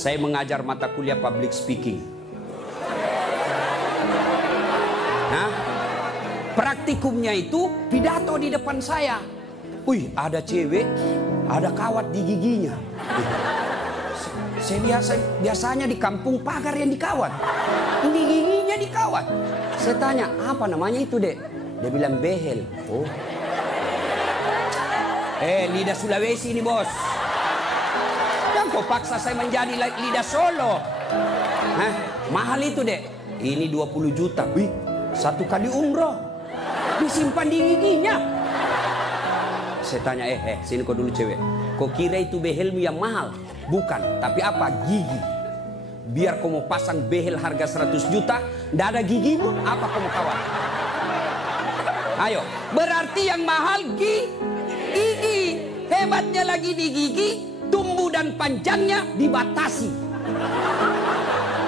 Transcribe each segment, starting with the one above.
Saya mengajar mata kuliah public speaking. Nah, praktikumnya itu pidato di depan saya. Wih, ada cewek, ada kawat di giginya. Saya biasanya di kampung pagar yang dikawat. Ini giginya dikawat. Saya tanya, apa namanya itu, Dek? Dia bilang behel. Oh. Lidah Sulawesi ini, bos. Jangan kau paksa saya menjadi lidah Solo. Hah? Mahal itu, Dek. Ini 20 juta. Wih, 1 kali umroh. Disimpan di giginya. Saya tanya, sini kau dulu cewek. Kau kira itu behelmu yang mahal? Bukan, tapi apa? Gigi. Biar kau mau pasang behel harga 100 juta, ndak ada gigimu, apa kau mau kawat? Ayo, berarti yang mahal gigi. Hebatnya lagi di gigi, tumbuh dan panjangnya dibatasi.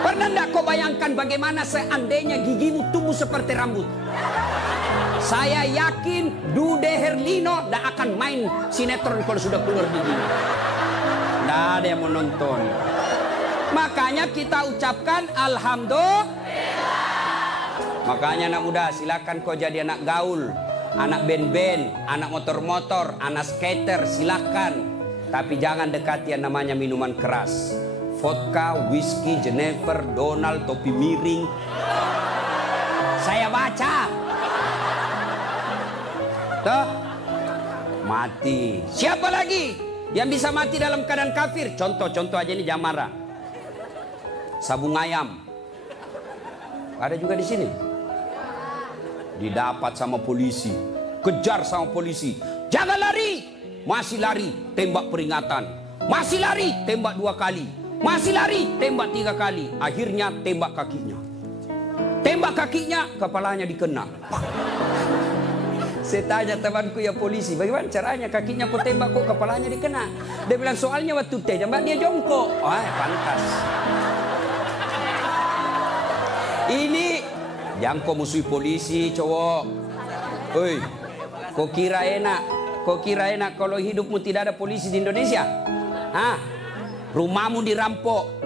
Pernah ndak kau bayangkan bagaimana seandainya gigimu tumbuh seperti rambut? Saya yakin Dude Herlino ndak akan main sinetron kalau sudah keluar gigi. Nggak ada yang mau nonton. Makanya kita ucapkan alhamdulillah. Makanya anak muda, silakan kau jadi anak gaul, anak band-band, anak motor-motor, anak skater, silakan. Tapi jangan dekati yang namanya minuman keras. Vodka, whisky, Jennifer, Donald, topi miring. Saya baca. Tuh, mati. Siapa lagi yang bisa mati dalam keadaan kafir? Contoh aja ini Jamara. Sabung ayam. Ada juga di sini. Didapat sama polisi. Kejar sama polisi. Jangan lari. Masih lari, tembak peringatan. Masih lari, tembak 2 kali. Masih lari, tembak 3 kali. Akhirnya tembak kakinya. Tembak kakinya, kepalanya dikena. Saya tanya temanku ya polisi, bagaimana caranya kakinya kok tembak kok kepalanya dikena? Dia bilang soalnya waktu tembak dia jongkok. Pantas. Ini yang kau musuhi polisi cowok. Hei, kau kira enak kalau hidupmu tidak ada polisi di Indonesia? Rumahmu dirampok,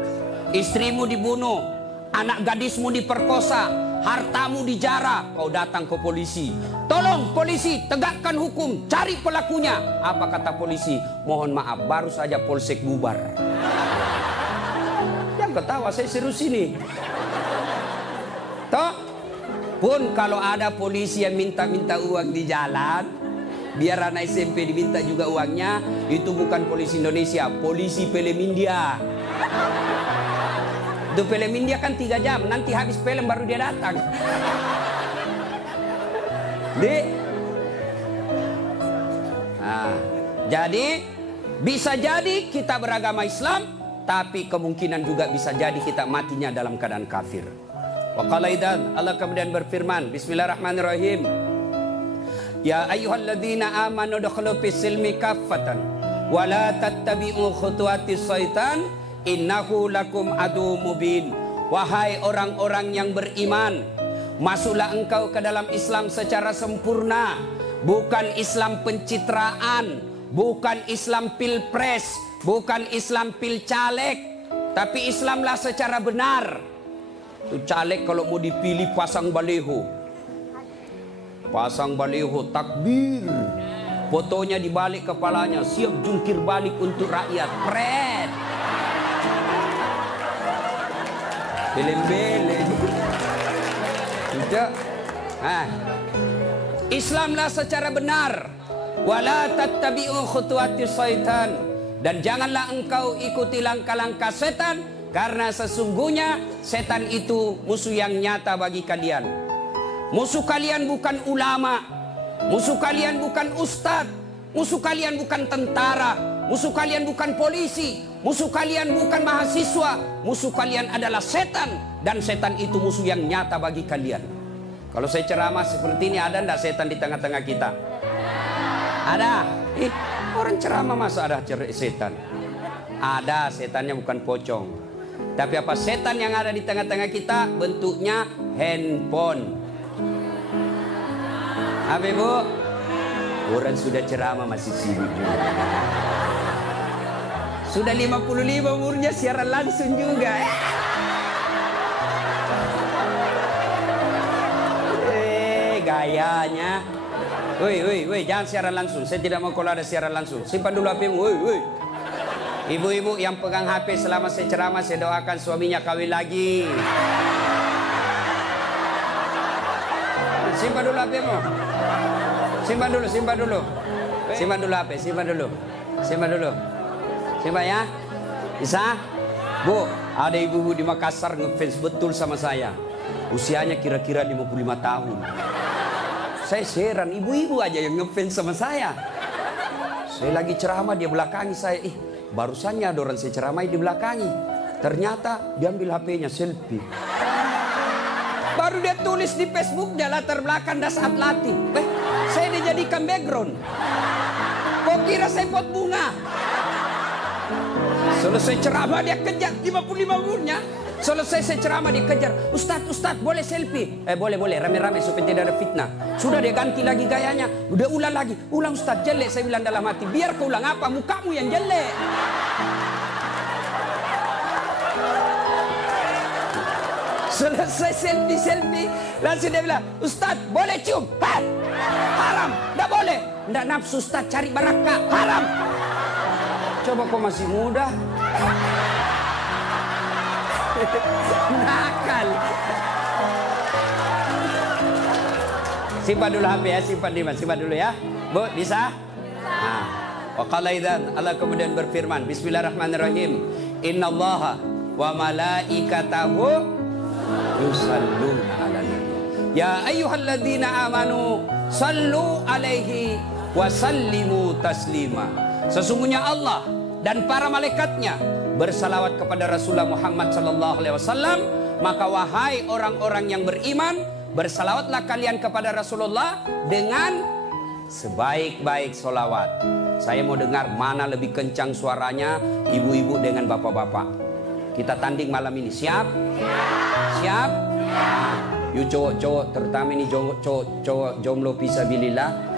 istrimu dibunuh, anak gadismu diperkosa, hartamu dijara, kau datang ke polisi. Tolong polisi, tegakkan hukum, cari pelakunya. Apa kata polisi? Mohon maaf, baru saja polsek bubar. Jangan ketawa, saya serius ini. Toh, pun kalau ada polisi yang minta-minta uang di jalan, biar anak SMP diminta juga uangnya, itu bukan polisi Indonesia, polisi film India. Itu film India kan 3 jam, nanti habis film baru dia datang. Jadi bisa jadi kita beragama Islam, tapi kemungkinan juga bisa jadi kita matinya dalam keadaan kafir. Wa qala idzan, Allah kemudian berfirman, bismillahirrahmanirrahim. Ya ayyuhalladzina amanu dukhulu fis silmi kaffatan wa la tattabi'u khutuwatis syaitan innahu lakum adu mubin. Wahai orang-orang yang beriman, masuklah engkau ke dalam Islam secara sempurna, bukan Islam pencitraan, bukan Islam pilpres, bukan Islam pilcaleg, tapi Islamlah secara benar. Itu caleg kalau mau dipilih pasang baleho. Pasang baleho, takbir. Fotonya dibalik kepalanya, siap jungkir balik untuk rakyat. Pret. Beleng-beleng. Tidak. Islamlah secara benar. Wala tattabi'u khutuwatis syaitan. Dan janganlah engkau ikuti langkah-langkah setan, karena sesungguhnya setan itu musuh yang nyata bagi kalian. Musuh kalian bukan ulama, musuh kalian bukan ustadz, musuh kalian bukan tentara, musuh kalian bukan polisi, musuh kalian bukan mahasiswa, musuh kalian adalah setan. Dan setan itu musuh yang nyata bagi kalian. Kalau saya ceramah seperti ini, ada enggak setan di tengah-tengah kita? Ada. Orang ceramah masa ada setan? Ada, setannya bukan pocong. Tapi apa setan yang ada di tengah-tengah kita? Bentuknya handphone. Apa ibu? Orang sudah ceramah masih sibuk. Sudah 55 umurnya siaran langsung juga. Gayanya. Woi, jangan siaran langsung. Saya tidak mau kalau ada siaran langsung. Simpan dulu HP-mu. Woi. Ibu-ibu yang pegang HP selama saya ceramah, saya doakan suaminya kawin lagi. Simpan dulu HP-mu. Simpan dulu. Simpan dulu HP, simpan dulu. Simpan ya. Bisa? Bu, ada ibu-ibu di Makassar ngefans betul sama saya. Usianya kira-kira 55 tahun. Saya heran, ibu-ibu aja yang ngefans sama saya. Saya lagi ceramah, dia belakangi saya. Barusannya ada orang saya ceramah di belakangi. Ternyata dia ambil HP-nya selfie. Baru dia tulis di Facebooknya latar belakang das Atlati. Saya dijadikan background. Kok kira saya pot bunga? Selesai ceramah dia kejar 55 umurnya. Selesai saya ceramah dia kejar. Ustadz boleh selfie? Boleh rame-rame supaya tidak ada fitnah. Sudah dia ganti lagi gayanya. Udah ulang lagi. Ulang Ustadz, jelek saya bilang dalam hati. Biar kau ulang apa? Mukamu yang jelek. Selesai selfie. Langsung dia bilang, Ustadz boleh cium? Haram. Nggak boleh. Nggak nafsu Ustadz, cari barakah. Haram. Coba kau masih muda. Nakal. Simpan dulu HP ya, simpan dulu ya. Bu, bisa? Nah. Wa qala idzan, Allah kemudian berfirman, Bismillahirrahmanirrahim. Innallaha wa malaikatahu yusalluna 'alan nabi. Ya ayyuhalladzina amanu sallu alaihi wa sallimu taslima. Sesungguhnya Allah dan para malaikatnya bersalawat kepada Rasulullah Muhammad sallallahu alaihi wasallam, maka wahai orang-orang yang beriman, bersalawatlah kalian kepada Rasulullah dengan sebaik-baik solawat. Saya mau dengar mana lebih kencang suaranya, ibu-ibu dengan bapak-bapak. Kita tanding malam ini, siap? Siap? Nah, yuk cowok-cowok, terutama ini cowok jomblo fisabilillah.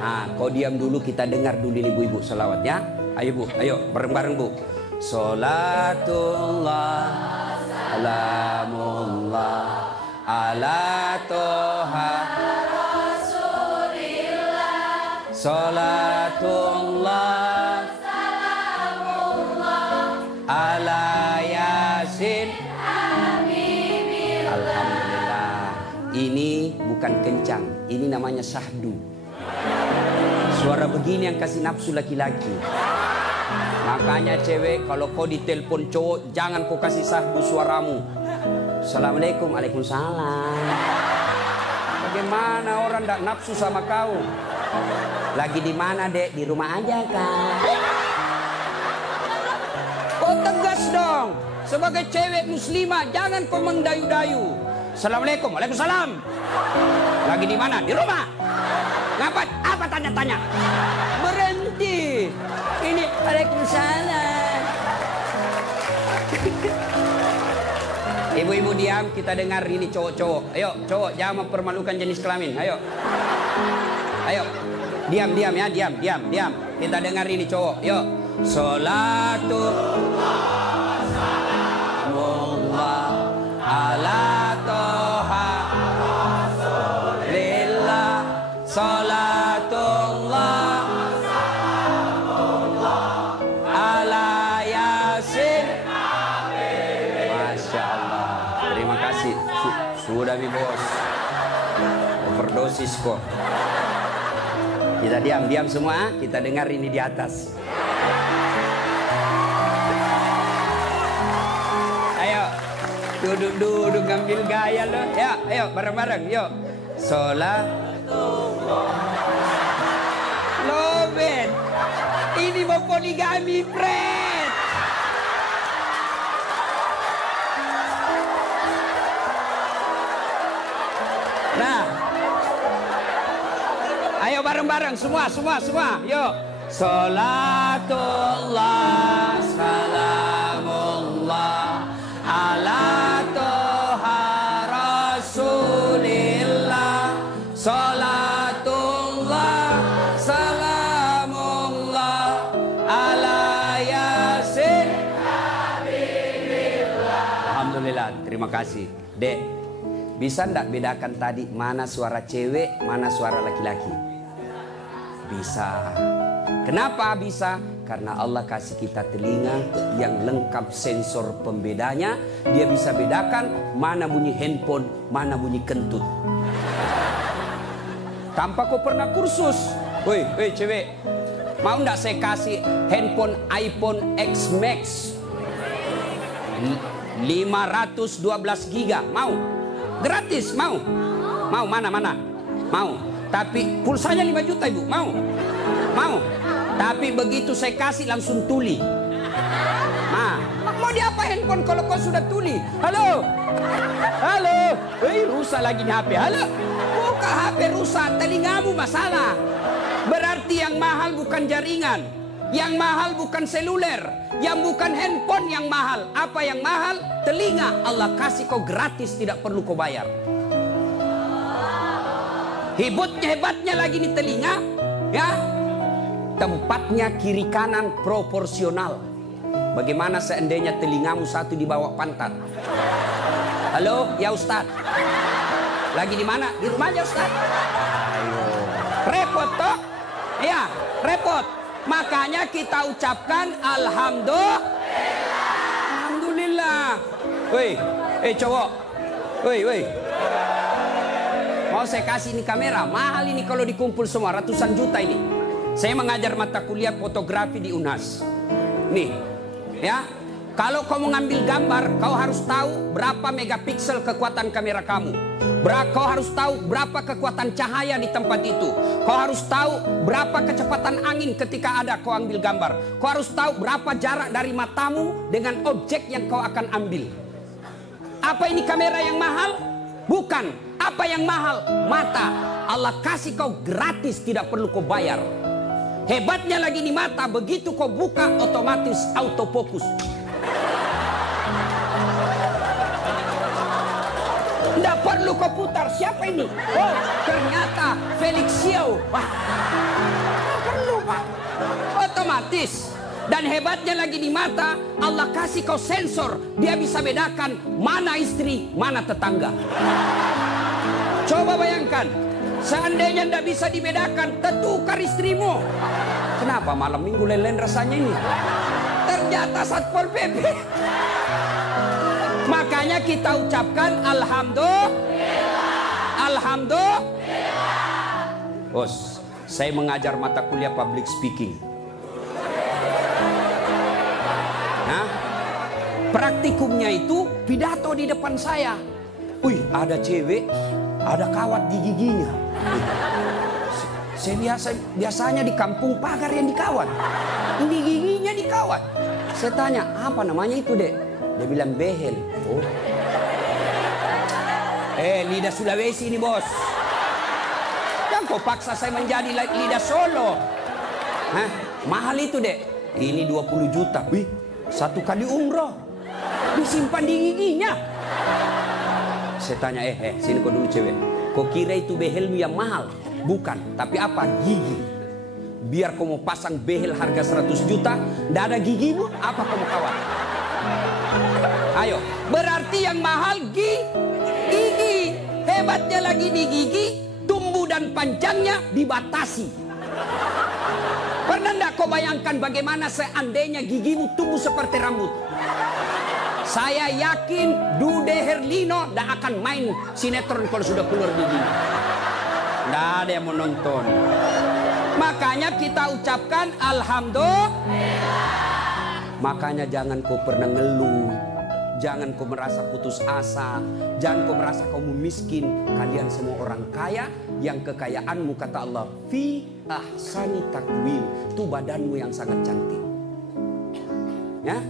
Nah, kau diam dulu, kita dengar dulu ibu-ibu salawat ya. Ayo bu, ayo bareng-bareng bu. Salatullah salamullah ala toha Rasulillah. Salatullah salamullah ala yasin Habibillah. Alhamdulillah. Ini bukan kencang, ini namanya sahdu. Suara begini yang kasih nafsu laki-laki. Makanya cewek, kalau kau ditelepon cowok, jangan kau kasih sahdu suaramu. Assalamualaikum, waalaikumsalam. Bagaimana orang tak nafsu sama kau? Lagi di mana dek? Di rumah aja kan? Kau tegas dong. Sebagai cewek muslimah, jangan kau mendayu-dayu. Assalamualaikum, waalaikumsalam. Lagi di mana? Di rumah. Ngapa? Apa tanya-tanya? Berhenti. Ini waalaikumsalam. Ibu-ibu diam, kita dengar ini cowok-cowok. Ayo, cowok jangan mempermalukan jenis kelamin. Ayo. Diam ya, diam. Kita dengar ini cowok. Yuk. Salatullah salamullah ala toha Rasulillah. Salatullah salamullah ala yasin. Masya Allah. Terima kasih. Sudah mi bos. Overdosis kok. Kita diam semua. Kita dengar ini di atas. Ayo. Duduk ngambil gaya lo. Ya, ayo bareng-bareng. Yuk. Loben. Ini mau poligami, Fred. Nah. Ayo bareng-bareng semua. Yuk. Salatullah salamullah ala toha Rasulillah. Salatullah salamullah ala ya terima kasih. Dek, bisa ndak bedakan tadi mana suara cewek, mana suara laki-laki? Bisa. Kenapa bisa? Karena Allah kasih kita telinga yang lengkap sensor pembedanya. Dia bisa bedakan mana bunyi handphone, mana bunyi kentut. Tanpa kau pernah kursus. Woi cewek, mau ndak saya kasih handphone iPhone X Max 512 giga? Mau? Gratis, mau? Mau, mana? Mau. Tapi pulsanya 5 juta ibu, mau? Mau. Tapi begitu saya kasih langsung tuli. Nah, mau diapa handphone kalau kau sudah tuli? Halo? Rusak lagi nih HP. Halo? Buka HP rusak, telingamu masalah. Berarti yang mahal bukan jaringan, yang mahal bukan seluler, yang bukan handphone yang mahal. Apa yang mahal? Telinga. Allah kasih kau gratis, tidak perlu kau bayar. Hebatnya lagi nih telinga, ya. Tempatnya kiri kanan proporsional. Bagaimana seandainya telingamu satu di bawah pantat? Halo, ya Ustaz. Lagi di mana? Di rumahnya Ustaz. Ayo. Repot toh? Ya, repot. Makanya kita ucapkan Alhamdulillah. Woi, cowok. Woi. Mau saya kasih ini kamera, mahal ini kalau dikumpul semua, ratusan juta ini. Saya mengajar mata kuliah fotografi di UNHAS. Nih, ya. Kalau kau mengambil gambar, kau harus tahu berapa megapiksel kekuatan kamera kamu. Kau harus tahu berapa kekuatan cahaya di tempat itu. Kau harus tahu berapa kecepatan angin ketika ada kau ambil gambar. Kau harus tahu berapa jarak dari matamu dengan objek yang kau akan ambil. Apa ini kamera yang mahal? Bukan. Apa yang mahal? Mata. Allah kasih kau gratis, tidak perlu kau bayar. Hebatnya lagi di mata, begitu kau buka otomatis autofokus. Tidak perlu kau putar. Siapa ini? Oh, ternyata Felix Xiao. Wah, tidak perlu Pak. Otomatis. Dan hebatnya lagi di mata, Allah kasih kau sensor. Dia bisa bedakan mana istri, mana tetangga. Coba bayangkan, seandainya tidak bisa dibedakan, tertukar istrimu. Kenapa malam minggu lain-lain rasanya ini? Ternyata Satpol PP. Makanya kita ucapkan Alhamdulillah. Bos, saya mengajar mata kuliah public speaking. Nah, praktikumnya itu pidato di depan saya. Wih, ada cewek, ada kawat di giginya. Saya biasanya di kampung pagar yang dikawat. Ini giginya dikawat. Saya tanya, apa namanya itu, Dek? Dia bilang behel. Oh. Lidah Sulawesi ini, bos. Jangan kau paksa saya menjadi lidah Solo. Hah? Mahal itu, Dek. Ini 20 juta. Wih, 1 kali umroh. Disimpan di giginya. Saya tanya, sini kau dulu cewek. Kau kira itu behelmu yang mahal? Bukan, tapi apa? Gigi. Biar kau mau pasang behel harga 100 juta, tidak ada gigimu, apa kau mau kawat? Ayo, berarti yang mahal gigi. Hebatnya lagi di gigi, tumbuh dan panjangnya dibatasi. Pernah tidak kau bayangkan bagaimana seandainya gigimu tumbuh seperti rambut? Saya yakin Dude Herlino tidak akan main sinetron kalau sudah keluar gigi. Tidak ada yang menonton. Makanya kita ucapkan Alhamdulillah. Makanya jangan kau pernah ngeluh. Jangan kau merasa putus asa. Jangan kau merasa kamu miskin. Kalian semua orang kaya. Yang kekayaanmu kata Allah, fi ahsani takwim. Itu badanmu yang sangat cantik. Ya,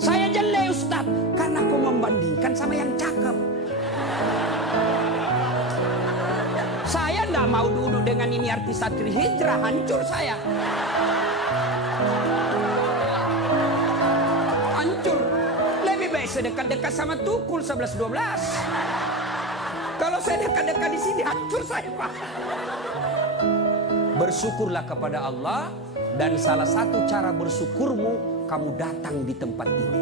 saya jelek Ustaz karena kau membandingkan sama yang cakep. Saya tidak mau duduk dengan ini artis Satri Hijrah, hancur saya. Hancur. Lebih baik saya dekat-dekat sama Tukul 11-12. Kalau saya dekat-dekat di sini hancur saya, Pak. Bersyukurlah kepada Allah, dan salah satu cara bersyukurmu kamu datang di tempat ini.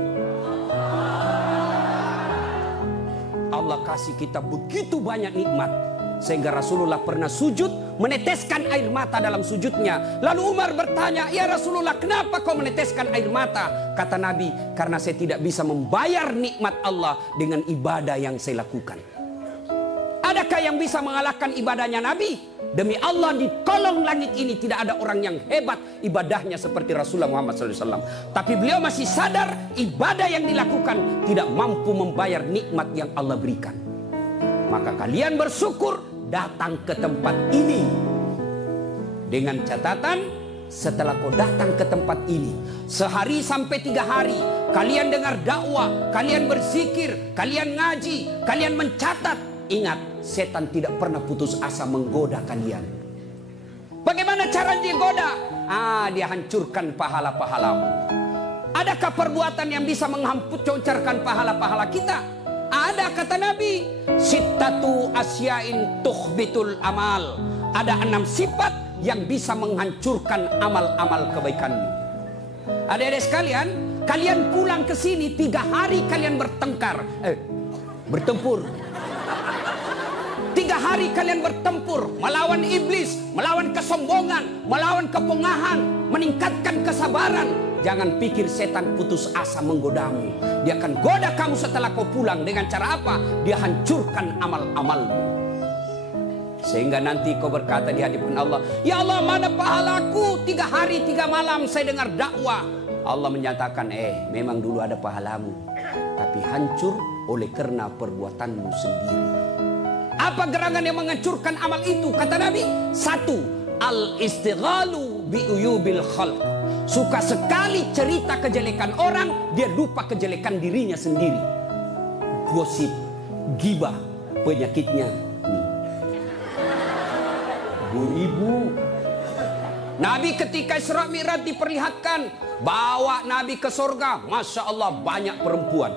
Allah kasih kita begitu banyak nikmat, sehingga Rasulullah pernah sujud meneteskan air mata dalam sujudnya. Lalu Umar bertanya, ya Rasulullah, kenapa kau meneteskan air mata? Kata Nabi, karena saya tidak bisa membayar nikmat Allah dengan ibadah yang saya lakukan. Adakah yang bisa mengalahkan ibadahnya Nabi? Demi Allah, di kolong langit ini tidak ada orang yang hebat ibadahnya seperti Rasulullah Muhammad SAW. Tapi beliau masih sadar ibadah yang dilakukan tidak mampu membayar nikmat yang Allah berikan. Maka kalian bersyukur datang ke tempat ini. Dengan catatan, setelah kau datang ke tempat ini, sehari sampai 3 hari, kalian dengar dakwah, kalian berzikir, kalian ngaji, kalian mencatat. Ingat, setan tidak pernah putus asa menggoda kalian. Bagaimana cara dia goda? Dia hancurkan pahala-pahalamu. Adakah perbuatan yang bisa menghancurkan pahala-pahala kita? Ada, kata Nabi, sittatu asyain tukhbitul amal. Ada 6 sifat yang bisa menghancurkan amal-amal kebaikanmu. Adik-adik sekalian, kalian pulang ke sini 3 hari kalian bertempur. 3 hari kalian bertempur melawan iblis, melawan kesombongan, melawan kepongahan, meningkatkan kesabaran. Jangan pikir setan putus asa menggodamu. Dia akan goda kamu setelah kau pulang. Dengan cara apa? Dia hancurkan amal-amalmu. Sehingga nanti kau berkata di hadapan Allah, ya Allah, mana pahalaku? 3 hari 3 malam saya dengar dakwah. Allah menyatakan, memang dulu ada pahalamu, tapi hancur oleh karena perbuatanmu sendiri. Apa gerangan yang menghancurkan amal itu? Kata Nabi, 1, al-istighalu bi'uyubil khalq. Suka sekali cerita kejelekan orang, dia lupa kejelekan dirinya sendiri. Gosip, gibah, penyakitnya ibu. Nabi ketika Isra Mi'raj diperlihatkan, bawa Nabi ke surga, Masya Allah banyak perempuan.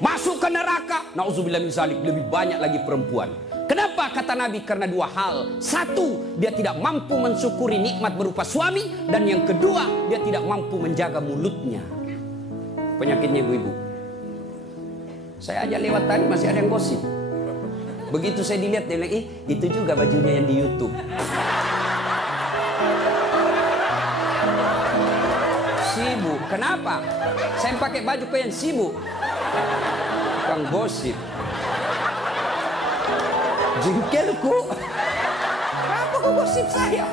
Masuk ke neraka, na'udzubillah min dzalik, lebih banyak lagi perempuan. Kenapa? Kata Nabi, karena 2 hal. 1, dia tidak mampu mensyukuri nikmat berupa suami. Dan yang kedua, dia tidak mampu menjaga mulutnya. Penyakitnya ibu-ibu. Saya aja lewat tadi masih ada yang gosip. Begitu saya dilihat, dia bilang, itu juga bajunya yang di YouTube. Sibuk. Kenapa? Saya pakai baju kau yang sibuk. Kang gosip. Jengkelku. Kenapa kau gosip saya?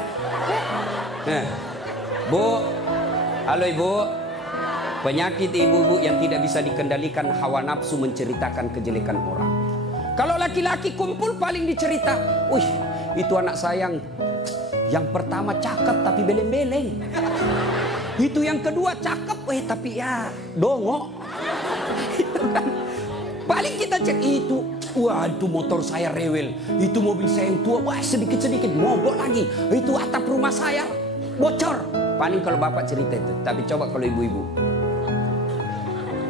Bu, halo ibu. Penyakit ibu-ibu yang tidak bisa dikendalikan hawa nafsu menceritakan kejelekan orang. Kalau laki-laki kumpul paling dicerita, wih, itu anak sayang. Yang pertama cakep tapi beleng-beleng. Itu yang kedua cakep, tapi ya dongo. Itu kan. Paling kita cek itu, wah itu motor saya rewel, itu mobil saya yang tua, wah sedikit-sedikit mogok lagi, itu atap rumah saya bocor. Paling kalau bapak cerita itu, tapi coba kalau ibu-ibu.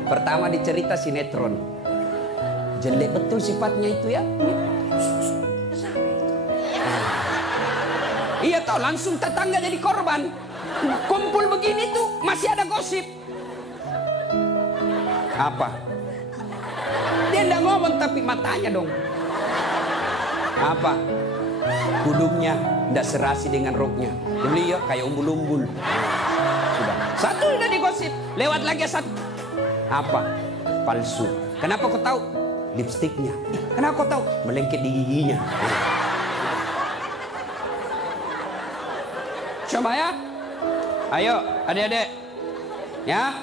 Pertama dicerita sinetron, jelek betul sifatnya itu ya. Iya toh, langsung tetangga jadi korban. Kumpul begini tuh masih ada gosip. Apa? Dia enggak ngomong tapi matanya dong. Apa? Kudungnya enggak serasi dengan roknya. Beliau kayak umbul-umbul. Sudah. Satu udah digosip. Lewat lagi 1. Apa? Palsu. Kenapa kau tahu? Lipstiknya. Kenapa kau tahu? Melengket di giginya. Coba ya. Ayo adik-adik. Ya.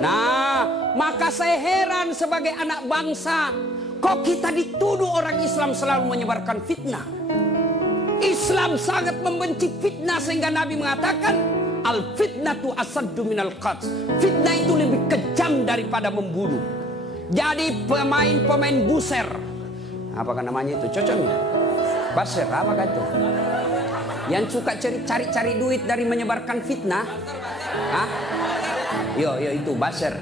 Nah, maka saya heran sebagai anak bangsa, kok kita dituduh orang Islam selalu menyebarkan fitnah. Islam sangat membenci fitnah sehingga Nabi mengatakan, al-fitnatu asaddu minal qatl. Fitnah itu lebih kejam daripada membunuh. Jadi pemain buser, apakah namanya itu? Cocoknya baser, apakah itu? Yang suka cari-cari duit dari menyebarkan fitnah. Hah? Yo itu baser.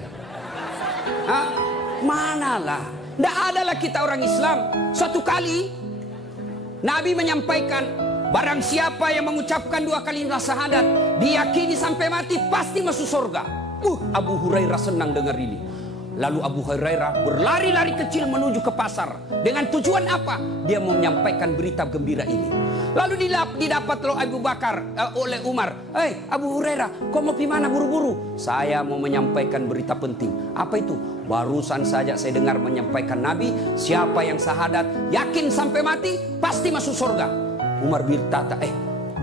Hah? Manalah. Tidak adalah kita orang Islam. Suatu kali Nabi menyampaikan, barang siapa yang mengucapkan 2 kalimat syahadat, diyakini sampai mati pasti masuk surga. Abu Hurairah senang dengar ini. Lalu Abu Hurairah berlari-lari kecil menuju ke pasar. Dengan tujuan apa? Dia mau menyampaikan berita gembira ini. Lalu didapat oleh Abu Bakar, oleh Umar. Abu Hurairah, kau mau gimana buru-buru? Saya mau menyampaikan berita penting. Apa itu? Barusan saja saya dengar menyampaikan Nabi, siapa yang syahadat, yakin sampai mati, pasti masuk surga. Umar berkata,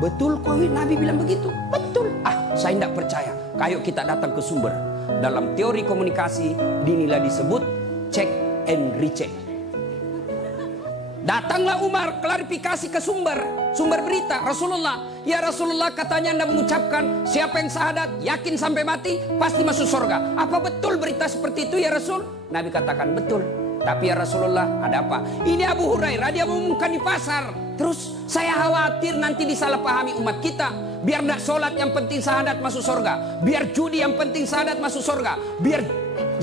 betul kok Nabi bilang begitu? Betul. Saya tidak percaya. Ayo kita datang ke sumber. Dalam teori komunikasi dinilai disebut check and recheck. Datanglah Umar klarifikasi ke sumber berita. Rasulullah, ya Rasulullah, katanya Anda mengucapkan siapa yang syahadat yakin sampai mati pasti masuk surga. Apa betul berita seperti itu ya Rasul? Nabi katakan betul. Tapi ya Rasulullah, ada apa? Ini Abu Hurairah, dia mengumumkan di pasar. Terus saya khawatir nanti disalahpahami umat kita. Biar tidak sholat yang penting syahadat masuk surga. Biar judi yang penting syahadat masuk surga. Biar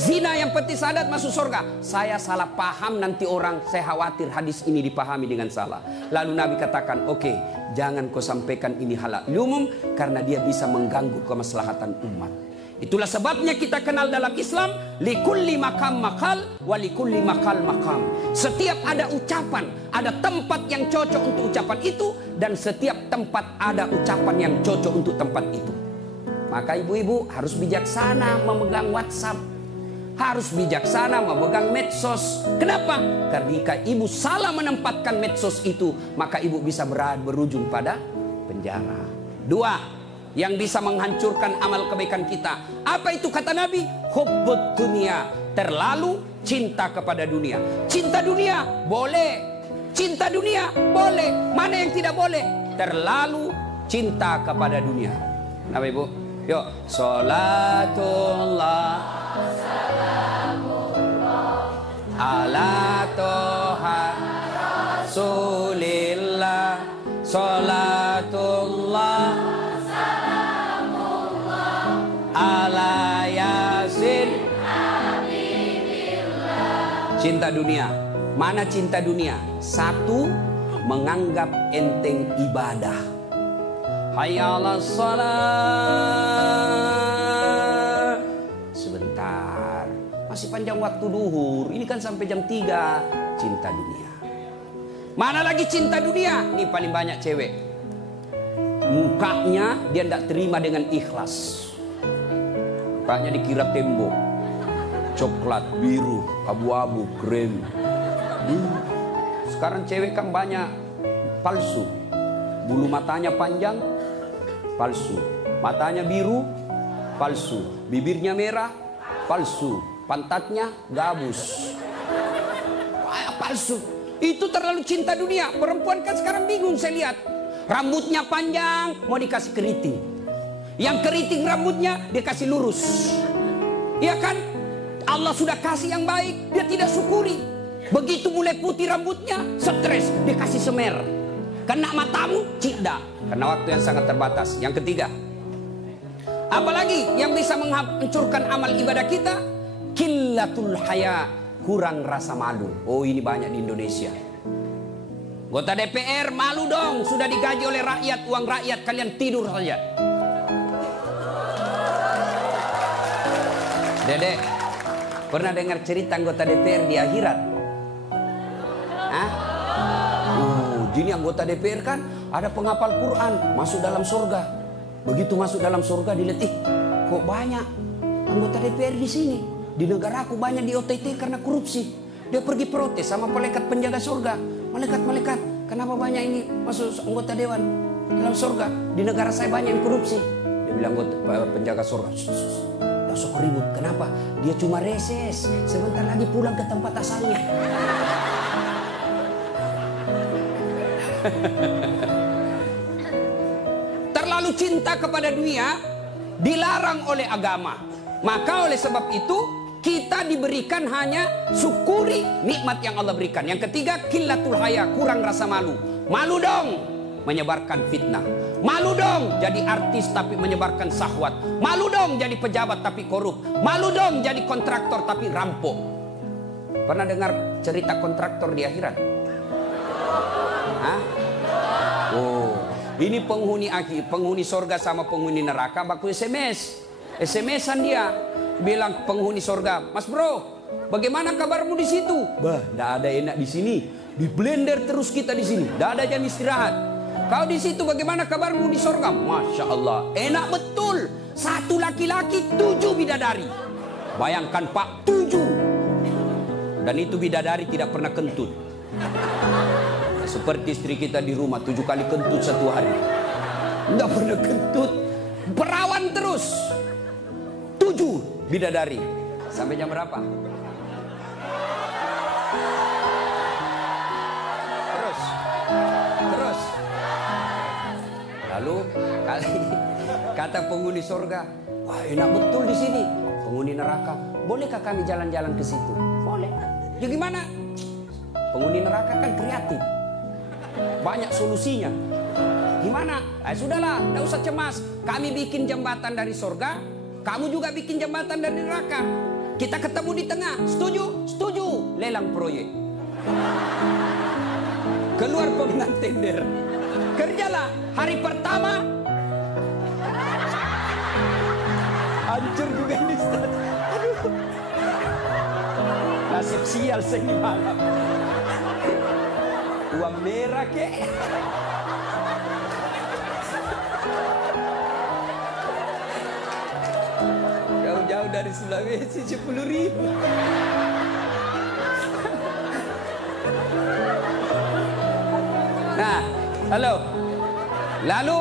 zina yang penting syahadat masuk surga. Saya salah paham nanti orang. Saya khawatir hadis ini dipahami dengan salah. Lalu Nabi katakan, oke, jangan kau sampaikan ini halal umum, karena dia bisa mengganggu kemaslahatan umat. Itulah sebabnya kita kenal dalam Islam, likulli makam makal, walikulli makal makam. Setiap ada ucapan, ada tempat yang cocok untuk ucapan itu, dan setiap tempat ada ucapan yang cocok untuk tempat itu. Maka ibu-ibu harus bijaksana memegang WhatsApp, harus bijaksana memegang medsos. Kenapa? Karena jika ibu salah menempatkan medsos itu, maka ibu bisa berujung pada penjara. 2. Yang bisa menghancurkan amal kebaikan kita. Apa itu kata Nabi? Hubbud dunia, terlalu cinta kepada dunia. Cinta dunia boleh, cinta dunia boleh. Mana yang tidak boleh? Terlalu cinta kepada dunia. Kenapa ibu? Yuk, sholatullah ala toha rasulillah, sholatullah ala yasin habibillah. Cinta dunia. Mana cinta dunia? 1. Menganggap enteng ibadah. Hayya 'alas shalah. Sebentar, masih panjang waktu duhur. Ini kan sampai jam 3. Cinta dunia. Mana lagi cinta dunia? Ini paling banyak cewek. Mukanya dia tidak terima dengan ikhlas. Mukanya dikira tembok, coklat, biru, abu-abu, krem. Sekarang cewek kan banyak palsu. Bulu matanya panjang, palsu. Matanya biru, palsu. Bibirnya merah, palsu. Pantatnya gabus, palsu. Itu terlalu cinta dunia. Perempuan kan sekarang bingung saya lihat. Rambutnya panjang, mau dikasih keriting. Yang keriting rambutnya dia kasih lurus. Iya kan? Allah sudah kasih yang baik, dia tidak syukuri. Begitu mulai putih rambutnya, stres, dia kasih semer. Kena matamu, tidak. Karena waktu yang sangat terbatas. Yang ketiga, apalagi yang bisa menghancurkan amal ibadah kita? Qillatul haya, kurang rasa malu. Oh, ini banyak di Indonesia. Anggota DPR malu dong, sudah digaji oleh rakyat, uang rakyat, kalian tidur saja. Dedek, pernah dengar cerita anggota DPR di akhirat? Hah? Jadi anggota DPR kan ada penghafal Quran, masuk dalam surga. Begitu masuk dalam surga dilihat, kok banyak anggota DPR di sini? Di negara aku banyak di OTT karena korupsi. Dia pergi protes sama malaikat penjaga surga. Malaikat, kenapa banyak ini masuk anggota dewan dalam surga? Di negara saya banyak yang korupsi. Dia bilang penjaga surga, sok ribut. Kenapa? Dia cuma reses. Sebentar lagi pulang ke tempat asalnya. Terlalu cinta kepada dunia dilarang oleh agama. Maka oleh sebab itu kita diberikan hanya syukuri nikmat yang Allah berikan. Yang ketiga, qillatul haya, kurang rasa malu. Malu dong menyebarkan fitnah. Malu dong jadi artis tapi menyebarkan syahwat. Malu dong jadi pejabat tapi korup. Malu dong jadi kontraktor tapi rampok. Pernah dengar cerita kontraktor di akhirat? Hah? Oh, ini penghuni akhir, penghuni sorga sama penghuni neraka baku SMS. SMS-an dia. bilang penghuni surga, Mas bro, bagaimana kabarmu di situ? Bah, tidak ada enak di sini. Di blender terus kita di sini. Tidak ada jam istirahat. Kau di situ bagaimana kabarmu di surga? Masya Allah, enak betul. 1 laki-laki 7 bidadari. Bayangkan Pak, 7. Dan itu bidadari tidak pernah kentut. Seperti istri kita di rumah 7 kali kentut 1 hari. Tidak pernah kentut. Perawan terus. 7 bidadari. Sampai jam berapa? Terus. Lalu kata penghuni surga, wah enak betul di sini. Penghuni neraka, bolehkah kami jalan-jalan ke situ? Boleh. Ya gimana? Penghuni neraka kan kreatif, banyak solusinya. Gimana? Sudahlah, tidak usah cemas. Kami bikin jembatan dari surga, kamu juga bikin jembatan dari neraka. Kita ketemu di tengah. Setuju? Setuju. Lelang proyek. Keluar pemenang tender. Kerjalah. Hari pertama hancur juga ini, Ustaz. Aduh. Nasib sial semalam. Uang merah kek. Jauh-jauh dari Sulawesi 10.000. Nah, lalu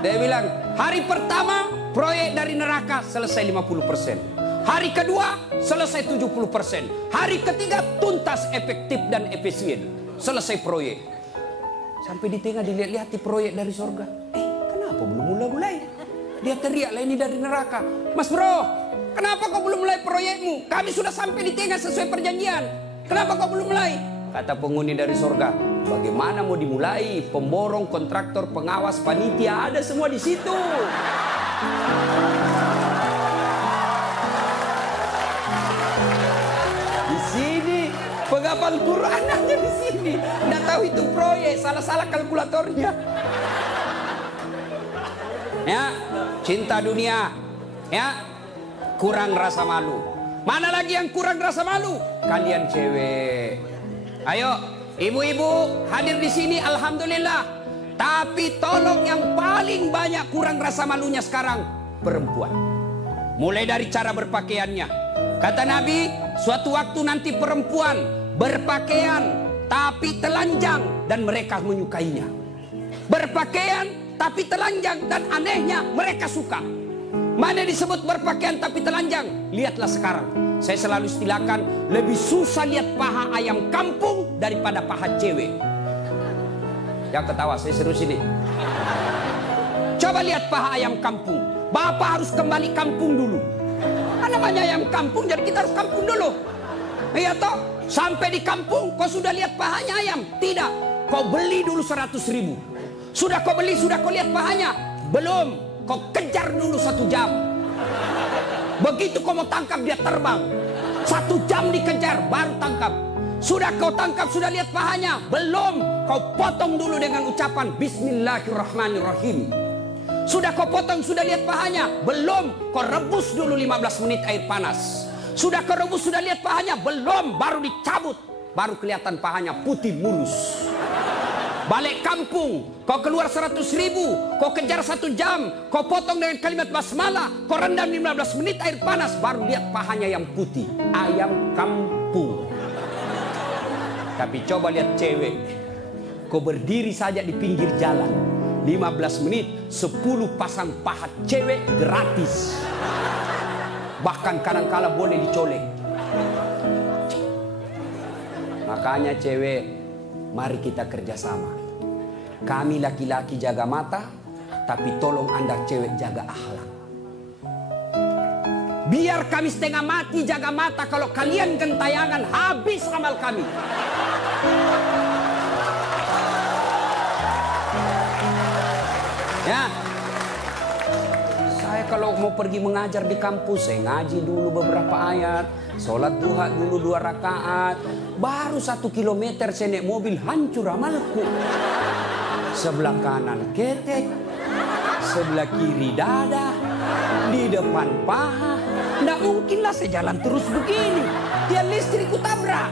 dia bilang, hari pertama proyek dari neraka selesai 50%. Hari kedua selesai 70%. Hari ketiga tuntas, efektif dan efisien. Selesai proyek. Sampai di tengah dilihat-lihat di proyek dari surga. Kenapa belum mulai-mulai? Dia teriak, lah ini dari neraka. Mas bro, kenapa kau belum mulai proyekmu? Kami sudah sampai di tengah sesuai perjanjian. Kenapa kau belum mulai? Kata penghuni dari surga, bagaimana mau dimulai? Pemborong, kontraktor, pengawas, panitia, ada semua di situ. Di sini penghafal Quran aja di sini. Nggak tahu itu proyek, salah-salah kalkulatornya. Ya, cinta dunia, ya, kurang rasa malu. Mana lagi yang kurang rasa malu? Kalian cewek. Ayo, ibu-ibu hadir di sini, alhamdulillah. Tapi tolong yang paling banyak kurang rasa malunya sekarang perempuan. Mulai dari cara berpakaiannya. Kata Nabi, suatu waktu nanti perempuan berpakaian tapi telanjang dan mereka menyukainya. Berpakaian tapi telanjang dan anehnya mereka suka. Mana disebut berpakaian tapi telanjang? Lihatlah sekarang. Saya selalu istilahkan, lebih susah lihat paha ayam kampung daripada paha cewek. Yang ketawa, saya serius ini. Coba lihat paha ayam kampung. Bapak harus kembali kampung dulu. Namanya ayam kampung, jadi kita harus kampung dulu. Iya toh? Sampai di kampung, kau sudah lihat pahanya ayam? Tidak. Kau beli dulu 100.000. Sudah kau beli, sudah kau lihat pahanya? Belum. Kau kejar dulu 1 jam. Begitu kau mau tangkap, dia terbang. 1 jam dikejar, baru tangkap. Sudah kau tangkap, sudah lihat pahanya? Belum. Kau potong dulu dengan ucapan Bismillahirrahmanirrahim. Sudah kau potong, sudah lihat pahanya? Belum. Kau rebus dulu 15 menit air panas. Sudah kau rebus, sudah lihat pahanya? Belum. Baru dicabut. Baru kelihatan pahanya putih mulus. Balik kampung, kau keluar 100.000, kau kejar 1 jam, kau potong dengan kalimat basmalah, kau rendam 15 menit air panas, baru lihat pahanya yang putih. Ayam kampung. Tapi coba lihat cewek, kau berdiri saja di pinggir jalan, 15 menit, 10 pasang paha cewek gratis. Bahkan kadang-kala boleh dicolek. Makanya cewek, mari kita kerjasama. Kami laki-laki jaga mata, tapi tolong Anda cewek jaga akhlak. Biar kami setengah mati jaga mata, kalau kalian gentayangan habis amal kami. Ya, saya kalau mau pergi mengajar di kampus, saya ngaji dulu beberapa ayat, sholat duha dulu 2 rakaat, baru 1 kilometer saya naik mobil, hancur amalku. Sebelah kanan ketek, sebelah kiri dada, di depan paha, Nggak mungkin lah saya jalan terus begini. Tiang listrik ku tabrak.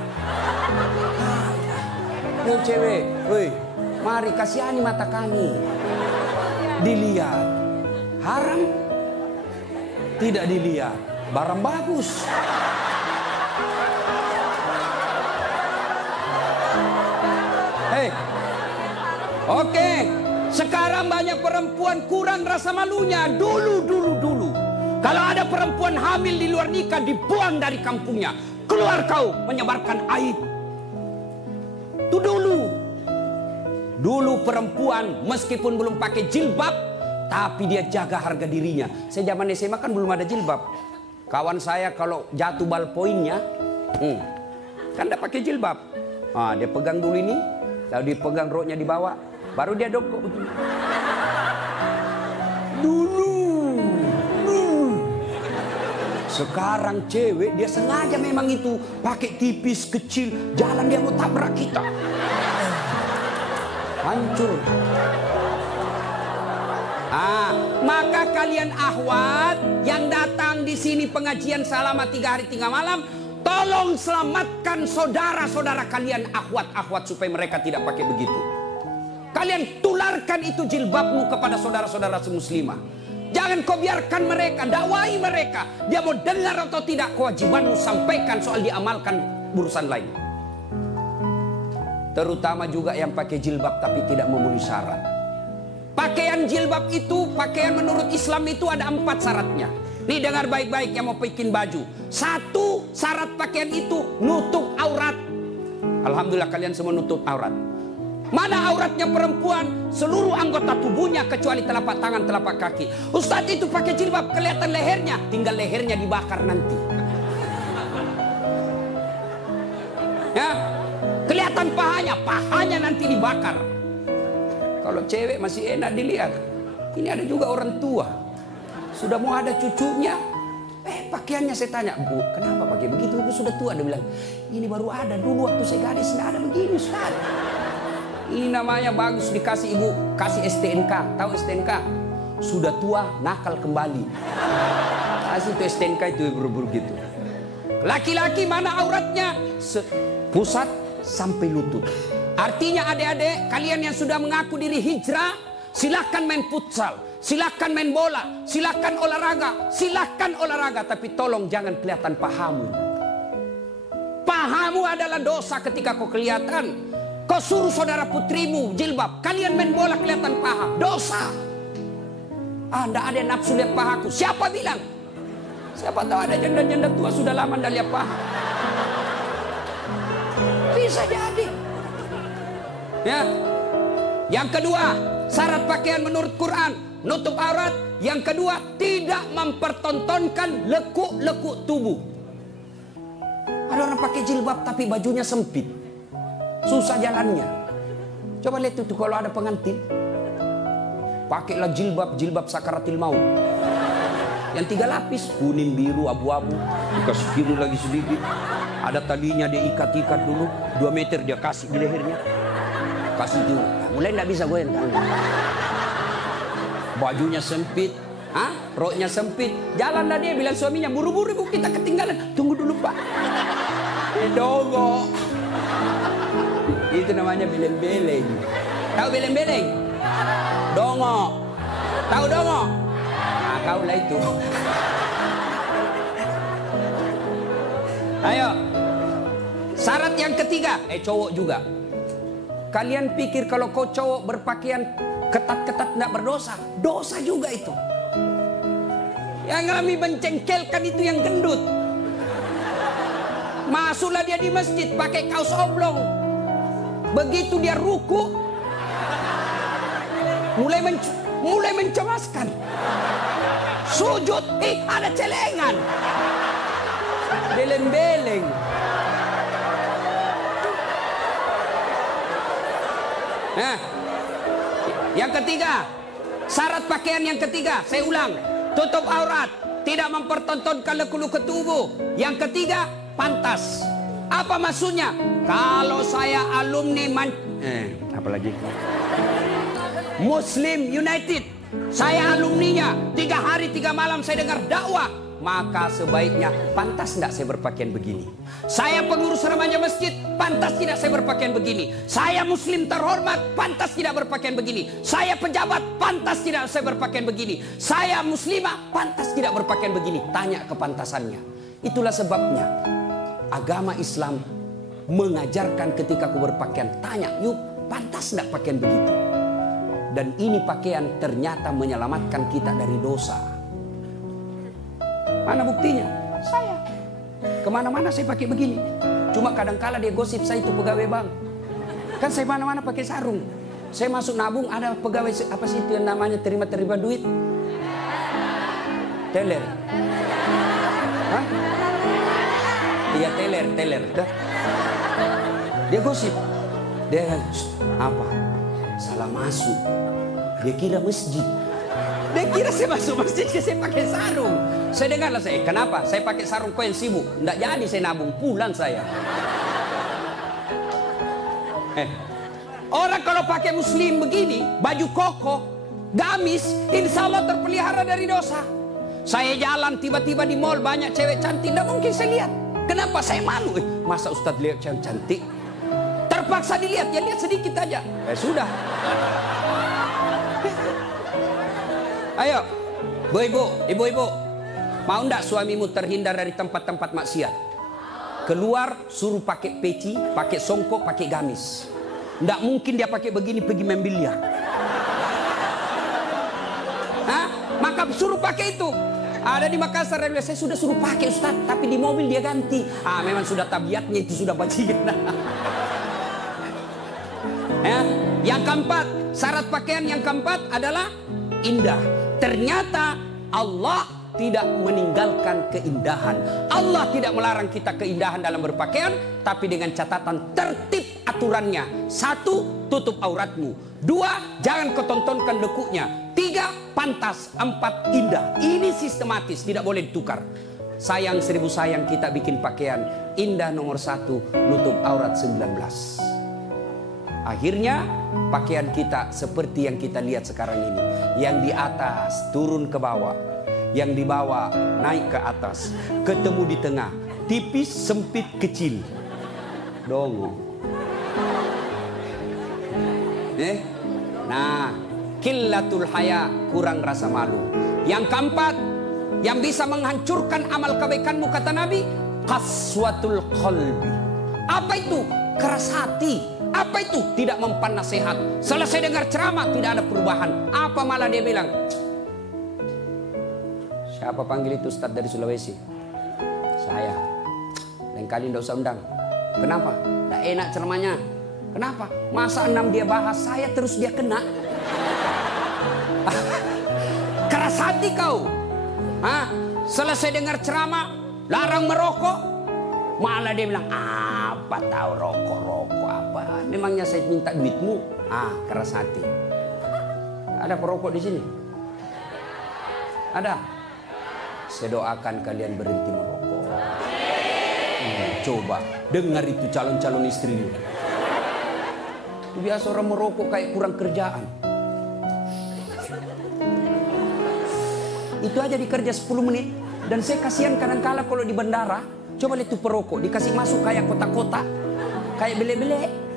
Yo cewek, woi, mari kasihani mata kami. Dilihat, haram. Tidak dilihat, barang bagus. Hei, oke. Sekarang banyak perempuan kurang rasa malunya. Dulu. Kalau ada perempuan hamil di luar nikah, dibuang dari kampungnya. Keluar kau menyebarkan aib. Itu dulu. Dulu perempuan meskipun belum pakai jilbab, tapi dia jaga harga dirinya. Saya zaman SMA kan belum ada jilbab. Kawan saya kalau jatuh ballpointnya, kan dia pakai jilbab. Dia pegang dulu ini, lalu dipegang roknya di bawah, baru dia dongkok begini. Dulu. Sekarang cewek dia sengaja memang itu pakai tipis kecil, jalan dia mau tabrak kita. Hancur. Maka kalian akhwat yang datang di sini pengajian selama 3 hari 3 malam, tolong selamatkan saudara-saudara kalian akhwat-akhwat supaya mereka tidak pakai begitu. Kalian tularkan itu jilbabmu kepada saudara-saudara semuslimah. Jangan kau biarkan mereka, dakwai mereka. Dia mau dengar atau tidak, kewajibanmu sampaikan, soal diamalkan urusan lain. Terutama juga yang pakai jilbab tapi tidak memenuhi syarat. Pakaian jilbab itu, pakaian menurut Islam itu ada 4 syaratnya. Nih dengar baik-baik yang mau bikin baju. 1, syarat pakaian itu nutup aurat. Alhamdulillah kalian semua nutup aurat. Mana auratnya perempuan? Seluruh anggota tubuhnya kecuali telapak tangan, telapak kaki. Ustadz itu pakai jilbab kelihatan lehernya, tinggal lehernya dibakar nanti. Ya, kelihatan pahanya nanti dibakar. Kalau cewek masih enak dilihat. Ini ada juga orang tua, sudah mau ada cucunya. Pakaiannya saya tanya, Bu, kenapa pakai begitu? Ibu sudah tua. Dia bilang, ini baru ada, dulu waktu saya gadis nggak ada begini, Ustaz. Ini namanya bagus dikasih ibu, kasih STNK. Tahu STNK? Sudah tua, nakal kembali. Kasih itu STNK itu buru-buru gitu. Laki-laki mana auratnya? Pusat sampai lutut. Artinya adik-adik, kalian yang sudah mengaku diri hijrah, silakan main futsal, silakan main bola, silakan olahraga, tapi tolong jangan kelihatan pahamu. Pahamu adalah dosa ketika kau kelihatan. Kau suruh saudara putrimu jilbab, kalian main bola kelihatan paha, dosa. Nggak ada nafsu lihat pahaku. Siapa bilang? Siapa tahu ada janda-janda tua sudah lama nggak lihat paha. Bisa jadi. Ya. Yang kedua, syarat pakaian menurut Quran, nutup aurat. Yang kedua, tidak mempertontonkan lekuk-lekuk tubuh. Ada orang pakai jilbab tapi bajunya sempit. Susah jalannya. Coba lihat itu kalau ada pengantin, pakailah jilbab sakaratil maut. Yang 3 lapis, kuning, biru, abu-abu. Dikasih kiri lagi sedikit. Ada talinya dia ikat-ikat dulu. 2 meter dia kasih di lehernya. Kasih dulu. Mulai nggak bisa gue yang bajunya sempit, roknya sempit. Jalan lah dia bilang suaminya, buru-buru ibu kita ketinggalan. Tunggu dulu Pak. Dongo. Itu namanya beleng-beleng. Tahu beleng-beleng? Dongo. Tahu dongo? Nah, kau lah itu. Ayo. Syarat yang ketiga, cowok juga. Kalian pikir kalau kau cowok berpakaian ketat-ketat tidak berdosa? Dosa juga itu. Yang lebih mencengkelkan itu yang gendut. Masuklah dia di masjid pakai kaos oblong. Begitu dia ruku, mulai mencemaskan. Sujud, ada celengan. Beleng-beleng. Nah, yang ketiga, syarat pakaian yang ketiga, saya ulang, tutup aurat, tidak mempertontonkan lekuk-lekuk tubuh. Yang ketiga, pantas. Apa maksudnya? Kalau saya alumni apalagi Muslim United, saya alumninya 3 hari 3 3 malam saya dengar dakwah, maka sebaiknya pantas tidak saya berpakaian begini. Saya pengurus remaja masjid, pantas tidak saya berpakaian begini. Saya muslim terhormat, pantas tidak berpakaian begini. Saya pejabat, pantas tidak saya berpakaian begini. Saya muslimah, pantas tidak berpakaian begini. Tanya kepantasannya. Itulah sebabnya agama Islam mengajarkan ketika aku berpakaian, tanya, yuk pantas tidak pakaian begitu. Dan ini pakaian ternyata menyelamatkan kita dari dosa. Mana buktinya? Saya. Kemana-mana saya pakai begini. Cuma kadang-kala dia gosip saya itu pegawai bank. Kan saya mana-mana pakai sarung. Saya masuk nabung, ada pegawai apa sih itu yang namanya terima-terima duit? Teller. Hah? Iya teller. Dia gosip. Dia apa? Salah masuk. Dia kira masjid. Dia kira saya masuk masjid, saya pakai sarung. Saya dengarlah saya, kenapa? Saya pakai sarung, kau yang sibuk. Nggak jadi saya nabung, pulang saya. Orang kalau pakai muslim begini, baju koko, gamis, insya Allah terpelihara dari dosa. Saya jalan tiba-tiba di mall banyak cewek cantik, nggak mungkin saya lihat. Kenapa? Saya malu. Masa Ustadz lihat cewek cantik? Terpaksa dilihat, ya lihat sedikit aja. Sudah. Ayo, ibu-ibu, mau ndak suamimu terhindar dari tempat-tempat maksiat? Keluar, suruh pakai peci, pakai songkok, pakai gamis. Ndak mungkin dia pakai begini pergi main biliar. Hah? Maka suruh pakai itu. Ada di Makassar, saya sudah suruh pakai Ustaz, tapi di mobil dia ganti. Memang sudah tabiatnya itu, sudah bajingan. Ya, yang keempat, syarat pakaian yang keempat adalah indah. Ternyata Allah tidak meninggalkan keindahan. Allah tidak melarang kita keindahan dalam berpakaian, tapi dengan catatan tertib aturannya. 1, tutup auratmu. 2, jangan ketontonkan lekuknya. 3, pantas. 4, indah. Ini sistematis, tidak boleh ditukar. Sayang 1000 sayang kita bikin pakaian. Indah nomor 1, nutup aurat 19. Akhirnya pakaian kita seperti yang kita lihat sekarang ini. Yang di atas turun ke bawah, yang di bawah naik ke atas, ketemu di tengah, tipis, sempit, kecil. Dongo. Nah, qillatul haya, kurang rasa malu. Yang keempat, yang bisa menghancurkan amal kebaikanmu kata Nabi, qaswatul qalbi. Apa itu? Keras hati. Apa itu? Tidak mempan nasihat. Selesai dengar ceramah tidak ada perubahan. Apa malah dia bilang? Siapa panggil itu Ustadz dari Sulawesi? Saya. Lain kali tidak usah undang. Kenapa? Tidak enak ceramahnya. Kenapa? Masa 6 dia bahas, saya terus dia kena. Keras hati kau. Selesai dengar ceramah, larang merokok. Malah dia bilang, apa tahu rokok apa? Memangnya saya minta duitmu? Keras hati. Ada perokok di sini? Ada? Saya doakan kalian berhenti merokok. Coba dengar itu calon-calon istrimu. Itu biasa orang merokok kayak kurang kerjaan. Itu aja dikerja 10 menit. Dan saya kasihan kadang-kala kalau di bandara, coba lihat tuh perokok dikasih masuk kayak kotak-kotak, kayak bele-bele.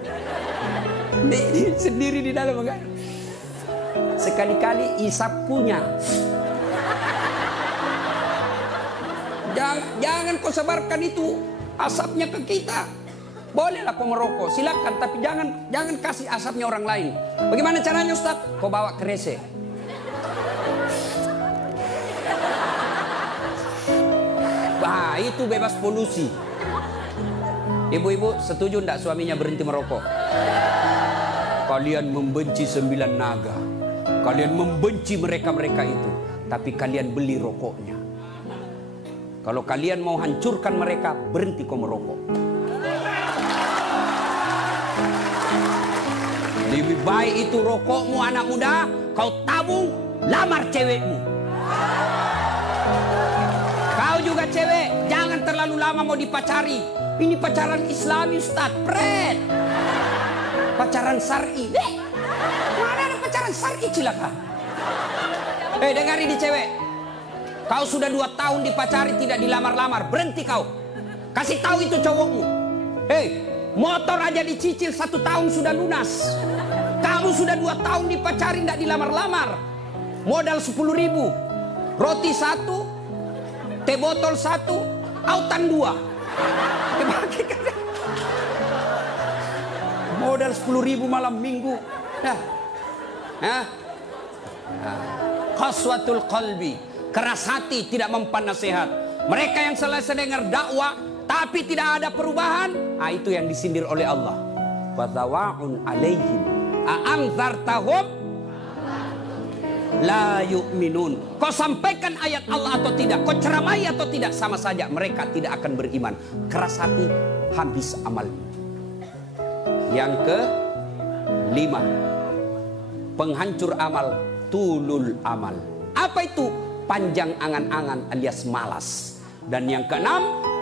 Dia sendiri di dalam kan. Sekali-kali isap punya. Jangan kau sebarkan itu asapnya ke kita. Bolehlah kau merokok, silakan, tapi jangan kasih asapnya orang lain. Bagaimana caranya Ustaz? Kau bawa ke WC. Itu bebas polusi. Ibu-ibu setuju enggak suaminya berhenti merokok? Kalian membenci 9 naga. Kalian membenci mereka-mereka itu. Tapi kalian beli rokoknya. Kalau kalian mau hancurkan mereka, berhenti kau merokok. Lebih baik itu rokokmu anak muda, kau tabung, lamar cewekmu. Kau juga cewek, jangan terlalu lama mau dipacari. Ini pacaran Islami Ustaz, pret. Pacaran syar'i. Mana ada pacaran syar'i cilaka? Dengar ini cewek. Kau sudah 2 tahun dipacari tidak dilamar-lamar. Berhenti kau. Kasih tahu itu cowokmu. Hei, motor aja dicicil 1 tahun sudah lunas. Kamu sudah 2 tahun dipacari tidak dilamar-lamar. Modal 10.000. Roti 1, teh botol 1, autan 2. Modal 10.000 malam minggu. Qaswatul qalbi, keras hati, tidak mempan nasihat. Mereka yang selesai dengar dakwah tapi tidak ada perubahan, itu yang disindir oleh Allah. Wadawa'un alaihim a'anzartahum la yu'minun. Kau sampaikan ayat Allah atau tidak, kau ceramai atau tidak, sama saja mereka tidak akan beriman. Keras hati, habis amal. Yang ke-5, penghancur amal, tulul amal. Apa itu? Panjang angan-angan alias malas. Dan yang ke-6,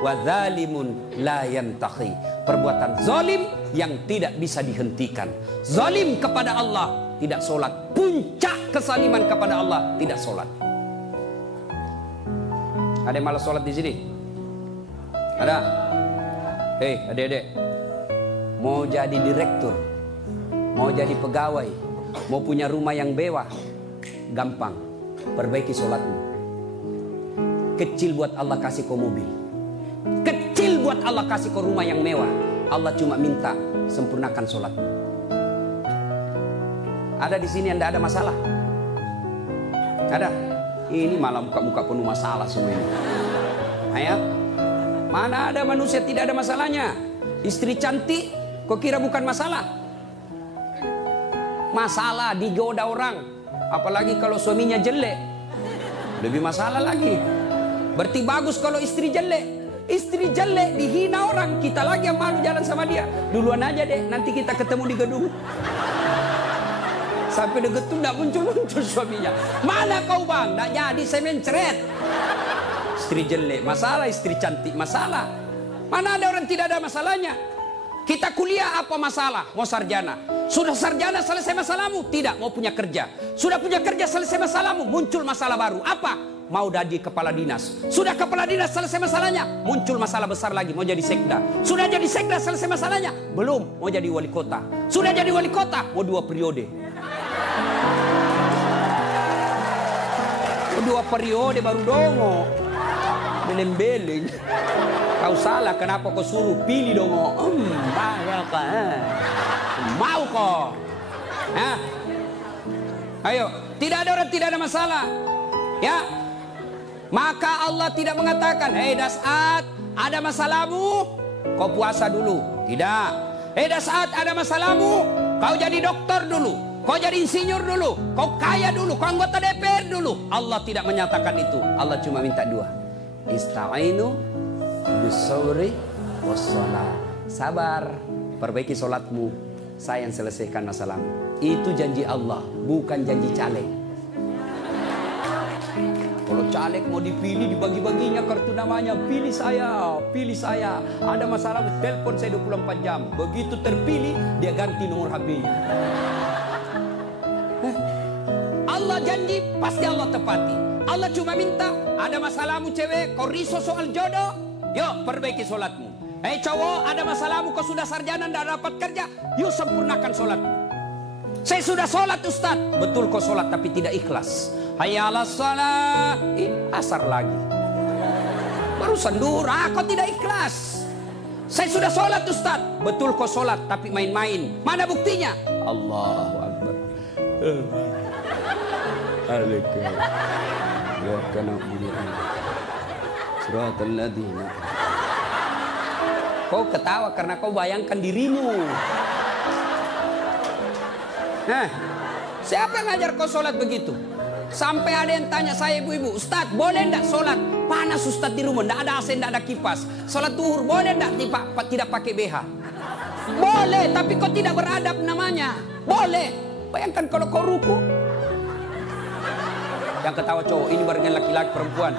wadzalimun la yantahi, perbuatan zalim yang tidak bisa dihentikan. Zalim kepada Allah, tidak sholat. Puncak kesaliman kepada Allah, tidak sholat. Ada yang malas sholat di sini? Ada? Hei adik-adik, mau jadi direktur, mau jadi pegawai, mau punya rumah yang mewah, gampang. Perbaiki sholatmu. Kecil buat Allah kasih kau mobil, kecil buat Allah kasih kau rumah yang mewah. Allah cuma minta sempurnakan sholatmu. Ada di sini yang tidak ada masalah? Ada? Ini malah muka-muka penuh masalah semua ini. Ayo, mana ada manusia tidak ada masalahnya? Istri cantik, kau kira bukan masalah? Masalah digoda orang, apalagi kalau suaminya jelek, lebih masalah lagi. Berarti bagus kalau istri jelek. Istri jelek dihina orang, kita lagi yang malu jalan sama dia. Duluan aja deh, nanti kita ketemu di gedung. Sampai deket tuh tidak muncul-muncul suaminya. Mana kau bang? Tidak jadi, saya mencret. Istri jelek masalah, istri cantik masalah. Mana ada orang tidak ada masalahnya? Kita kuliah apa masalah? Mau sarjana. Sudah sarjana selesai masalahmu? Tidak, mau punya kerja. Sudah punya kerja selesai masalahmu? Muncul masalah baru. Apa? Mau jadi kepala dinas. Sudah kepala dinas selesai masalahnya, muncul masalah besar lagi, mau jadi sekda. Sudah jadi sekda selesai masalahnya, belum, mau jadi wali kota. Sudah jadi wali kota, mau 2 periode. 2 periode baru dongo. Beleng-beleng. Kau salah, kenapa kau suruh pilih dongo? Mau kau? Ayo, tidak ada orang tidak ada masalah. Ya, maka Allah tidak mengatakan, hei Das'ad, ada masalahmu, kau puasa dulu. Tidak. Hei Das'ad, ada masalahmu, kau jadi dokter dulu, kau jadi insinyur dulu, kau kaya dulu, kau anggota DPR dulu. Allah tidak menyatakan itu. Allah cuma minta 2. Ista'inu bisawri wassalah. Sabar, perbaiki sholatmu, saya yang selesaikan masalahmu. Itu janji Allah, bukan janji caleg. Kalau caleg mau dipilih, dibagi-baginya kartu namanya, pilih saya, pilih saya. Ada masalah, telepon saya 24 jam. Begitu terpilih, dia ganti nomor HP-nya. Allah janji, pasti Allah tepati. Allah cuma minta, ada masalahmu cewek, kau risau soal jodoh, yuk perbaiki sholatmu. Hei cowok, ada masalahmu, kau sudah sarjana, tidak dapat kerja, yuk sempurnakan sholatmu. Saya sudah sholat Ustaz. Betul kau sholat tapi tidak ikhlas. Hayya 'alas shalah, asar lagi. Barusan duhur, kau tidak ikhlas. Saya sudah sholat Ustaz. Betul kau sholat tapi main-main. Mana buktinya? Allahu Akbar. Kau ketawa karena kau bayangkan dirimu. Siapa yang ngajar kau sholat begitu? Sampai ada yang tanya saya ibu-ibu, Ustadz boleh enggak sholat? Panas Ustadz di rumah, enggak ada AC, enggak ada kipas. Sholat duhur boleh enggak tidak pakai BH? Boleh, tapi kau tidak beradab namanya. Boleh. Bayangkan kalau kau ruku. Yang ketawa cowok, ini barengan laki-laki perempuan.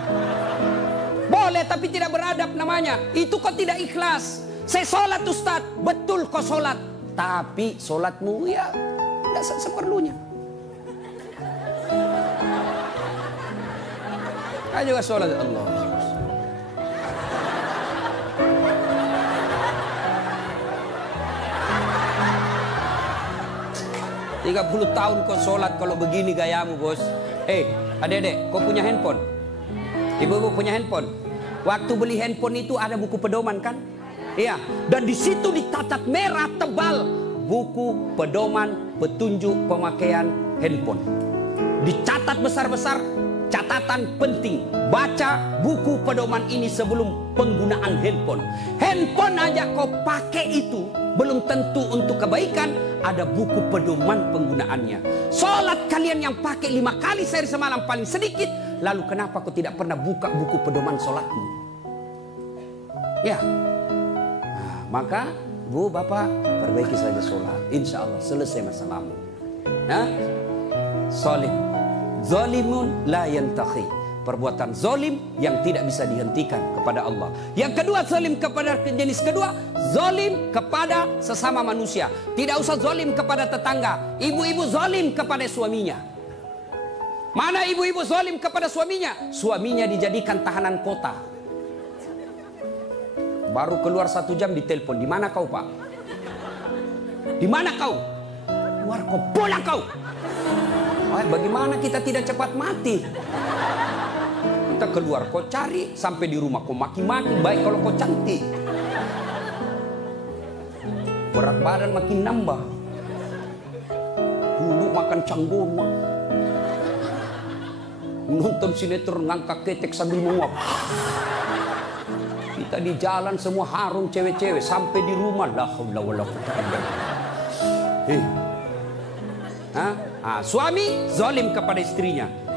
Boleh, tapi tidak beradab namanya. Itu kau tidak ikhlas. Saya sholat Ustadz, betul kau sholat. Tapi sholatmu ya tidak seperlunya. Ayo juga sholat Allah. 30 tahun kau sholat kalau begini gayamu, bos. Adik-adik, kau punya handphone? Ibu-ibu punya handphone? Waktu beli handphone itu ada buku pedoman kan? Iya. Dan di situ dicatat merah tebal buku pedoman petunjuk pemakaian handphone. Dicatat besar-besar, catatan penting. Baca buku pedoman ini sebelum penggunaan handphone. Handphone aja kau pakai itu belum tentu untuk kebaikan, ada buku pedoman penggunaannya. Sholat kalian yang pakai 5 kali sehari semalam paling sedikit, lalu kenapa kau tidak pernah buka buku pedoman sholatmu? Ya, nah, maka bu, bapak, perbaiki saja sholat. Insya Allah selesai masalahmu. Nah, zolim, zolimun la yantahi. Perbuatan zolim yang tidak bisa dihentikan kepada Allah. Yang kedua, zolim kepada jenis kedua, zolim kepada sesama manusia. Tidak usah zolim kepada tetangga. Ibu-ibu zolim kepada suaminya. Mana ibu-ibu zolim kepada suaminya? Suaminya dijadikan tahanan kota. Baru keluar 1 jam ditelepon. Di mana kau, Pak? Di mana kau? Keluar kau, pulang kau. Bagaimana kita tidak cepat mati? Kita keluar, kau cari sampai di rumah, kau maki-maki. Baik kalau kau cantik, berat badan makin nambah. Dulu makan canggoma, nonton sinetron ngangkat ketek sambil menguap. Kita di jalan semua harum cewek-cewek, sampai di rumah la haula wala quwwata illa billah. Suami zalim kepada istrinya.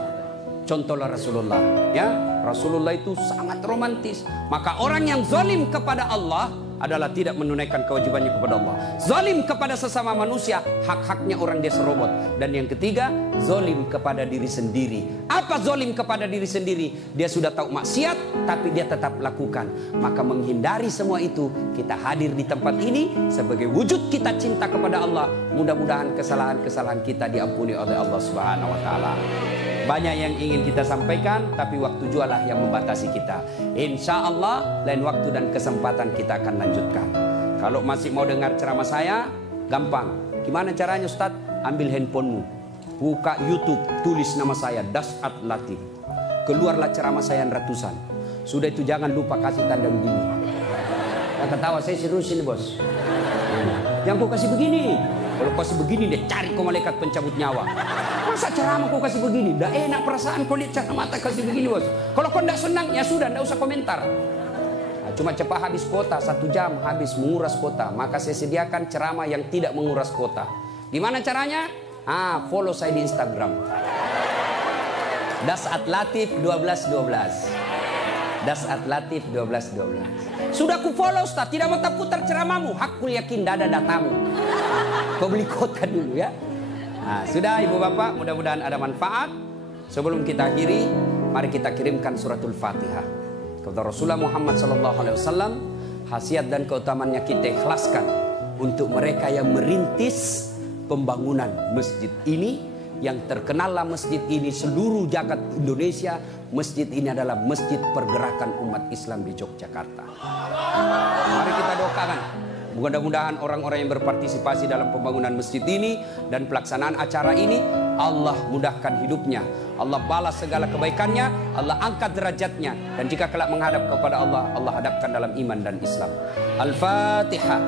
Contohlah Rasulullah, ya. Rasulullah itu sangat romantis. Maka orang yang zalim kepada Allah adalah tidak menunaikan kewajibannya kepada Allah. Zalim kepada sesama manusia, hak-haknya orang dia serobot. Dan yang ketiga, zalim kepada diri sendiri. Apa zalim kepada diri sendiri? Dia sudah tahu maksiat, tapi dia tetap lakukan. Maka menghindari semua itu, kita hadir di tempat ini sebagai wujud kita cinta kepada Allah. Mudah-mudahan kesalahan-kesalahan kita diampuni oleh Allah Subhanahu wa Ta'ala. Banyak yang ingin kita sampaikan, tapi waktu jualah yang membatasi kita. Insya Allah lain waktu dan kesempatan kita akan lanjutkan. Kalau masih mau dengar ceramah saya, gampang. Gimana caranya, Ustadz? Ambil handphonemu, buka YouTube, tulis nama saya Das'at Latif. Keluarlah ceramah saya ratusan. Sudah itu jangan lupa kasih tanda begini. Nah, ketawa saya serius ini, bos. Yang kau kasih begini. Kalau kasih begini deh, cari kau malaikat pencabut nyawa. Masa ceramah kau kasih begini? Dah enak perasaan kau lihat cara mata kasih begini, bos. Kalau kau tidak senang, ya sudah, tidak usah komentar. Nah, cuma cepat habis kuota, 1 jam habis menguras kuota. Maka saya sediakan ceramah yang tidak menguras kuota. Gimana caranya? Follow saya di Instagram. Das'at Latif 1212. Das'at Latif 1212. Sudah ku follow, Ustaz. Tidak mau tak putar ceramahmu. Hakul yakin dada datamu. Kau beli kuota dulu ya. Nah, sudah ibu bapak, mudah-mudahan ada manfaat. Sebelum kita akhiri, mari kita kirimkan suratul Fatihah kepada Rasulullah Muhammad SAW. Khasiat dan keutamannya kita ikhlaskan untuk mereka yang merintis pembangunan masjid ini. Yang terkenallah masjid ini seluruh jagat Indonesia. Masjid ini adalah masjid pergerakan umat Islam di Yogyakarta. Mari kita doakan. Mudah-mudahan orang-orang yang berpartisipasi dalam pembangunan masjid ini dan pelaksanaan acara ini, Allah mudahkan hidupnya, Allah balas segala kebaikannya, Allah angkat derajatnya, dan jika kelak menghadap kepada Allah, Allah hadapkan dalam iman dan Islam. Al-Fatihah.